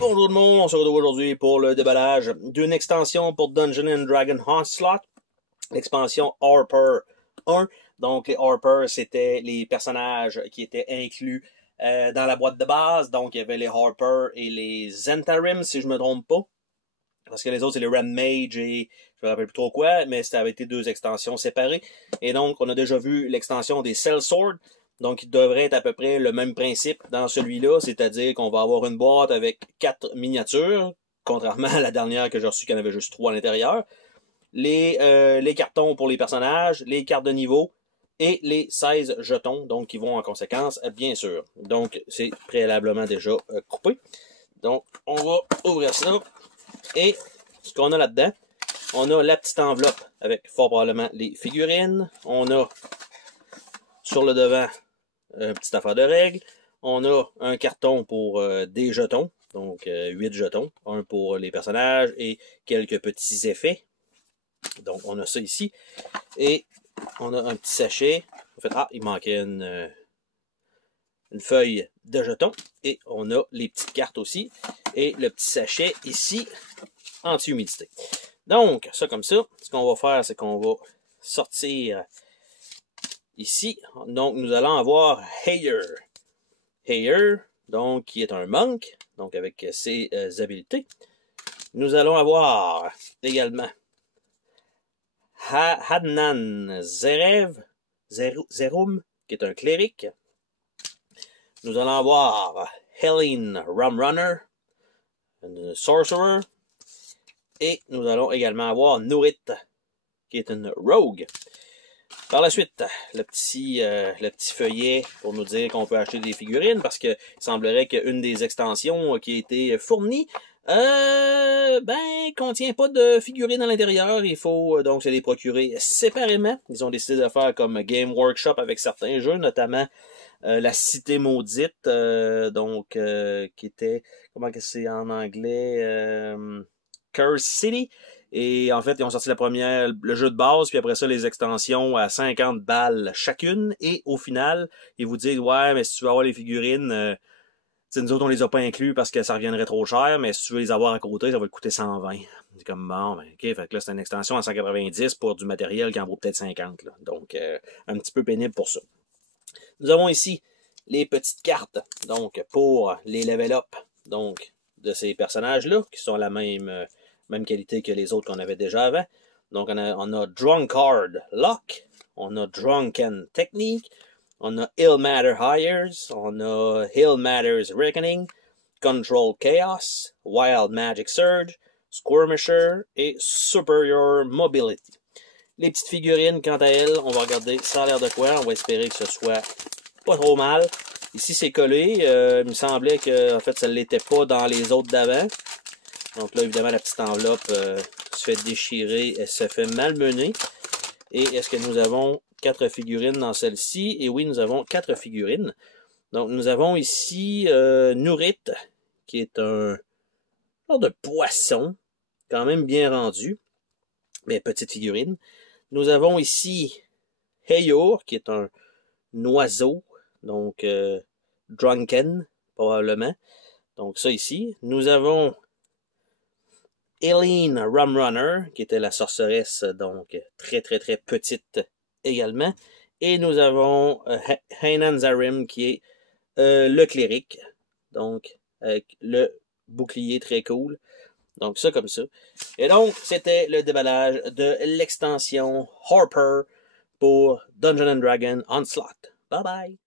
Bonjour tout le monde, on se retrouve aujourd'hui pour le déballage d'une extension pour Dungeons & Dragons Onslaught, l'expansion Harper 1. Donc les Harper, c'était les personnages qui étaient inclus dans la boîte de base. Donc il y avait les Harper et les Zhentarim, si je me trompe pas. Parce que les autres, c'est les Red Mage et je me rappelle plus trop quoi, mais ça avait été deux extensions séparées. Et donc, on a déjà vu l'extension des Sellsword. Donc, il devrait être à peu près le même principe dans celui-là, c'est-à-dire qu'on va avoir une boîte avec 4 miniatures, contrairement à la dernière que j'ai reçue qui en avait juste 3 à l'intérieur. Les cartons pour les personnages, les cartes de niveau et les 16 jetons, donc qui vont en conséquence, bien sûr. Donc, c'est préalablement déjà coupé. Donc, on va ouvrir ça. Et ce qu'on a là-dedans, on a la petite enveloppe avec fort probablement les figurines. On a sur le devant une petite affaire de règles. On a un carton pour des jetons, donc 8 jetons, un pour les personnages et quelques petits effets. Donc on a ça ici. Et on a un petit sachet. En fait, il manquait une feuille de jetons. Et on a les petites cartes aussi. Et le petit sachet ici, anti-humidité. Donc, ça comme ça, ce qu'on va faire, c'est qu'on va sortir ici. Donc, nous allons avoir Heyer. Heyer, donc, qui est un monk, donc avec ses habiletés. Nous allons avoir également Hadnan Zerum, qui est un cléric. Nous allons avoir Helene Rumrunner, une sorcerer. Et nous allons également avoir Nurit, qui est une rogue. Par la suite, le petit feuillet pour nous dire qu'on peut acheter des figurines, parce que il semblerait qu'une des extensions qui a été fournie, contient pas de figurines à l'intérieur. Il faut donc se les procurer séparément. Ils ont décidé de faire comme Game Workshop avec certains jeux, notamment la Cité Maudite, qui était, comment que c'est en anglais, Curse City. Et en fait, ils ont sorti le jeu de base, puis après ça, les extensions à 50 balles chacune. Et au final, ils vous disent, ouais, mais si tu veux avoir les figurines, nous autres, on les a pas inclus parce que ça reviendrait trop cher, mais si tu veux les avoir à côté, ça va te coûter 120. C'est comme, bon, ok, fait que là, c'est une extension à 190 pour du matériel qui en vaut peut-être 50, là. Donc, un petit peu pénible pour ça. Nous avons ici les petites cartes, donc, pour les level up, donc, de ces personnages-là, qui sont la même qualité que les autres qu'on avait déjà avant. Donc, on a Drunkard Lock, on a Drunken Technique, on a Ill Matter Hires, on a Ill Matters Reckoning, Control Chaos, Wild Magic Surge, Skirmisher et Superior Mobility. Les petites figurines, quant à elles, on va regarder ça a l'air de quoi. On va espérer que ce soit pas trop mal. Ici, c'est collé. Il me semblait que en fait, ça ne l'était pas dans les autres d'avant. Donc là, évidemment, la petite enveloppe se fait déchirer, elle se fait malmener. Et est-ce que nous avons 4 figurines dans celle-ci? Et oui, nous avons 4 figurines. Donc, nous avons ici Nurit, qui est un genre de poisson, quand même bien rendu, mais petite figurine. Nous avons ici Heyor, qui est un oiseau, donc Drunken, probablement. Donc ça ici. Nous avons Helene Rumrunner, qui était la sorceresse, donc très très très petite également. Et nous avons Hainan Zarim, qui est le cléric, donc avec le bouclier très cool. Donc ça comme ça. Et donc, c'était le déballage de l'extension Harper pour Dungeons & Dragons Onslaught. Bye bye!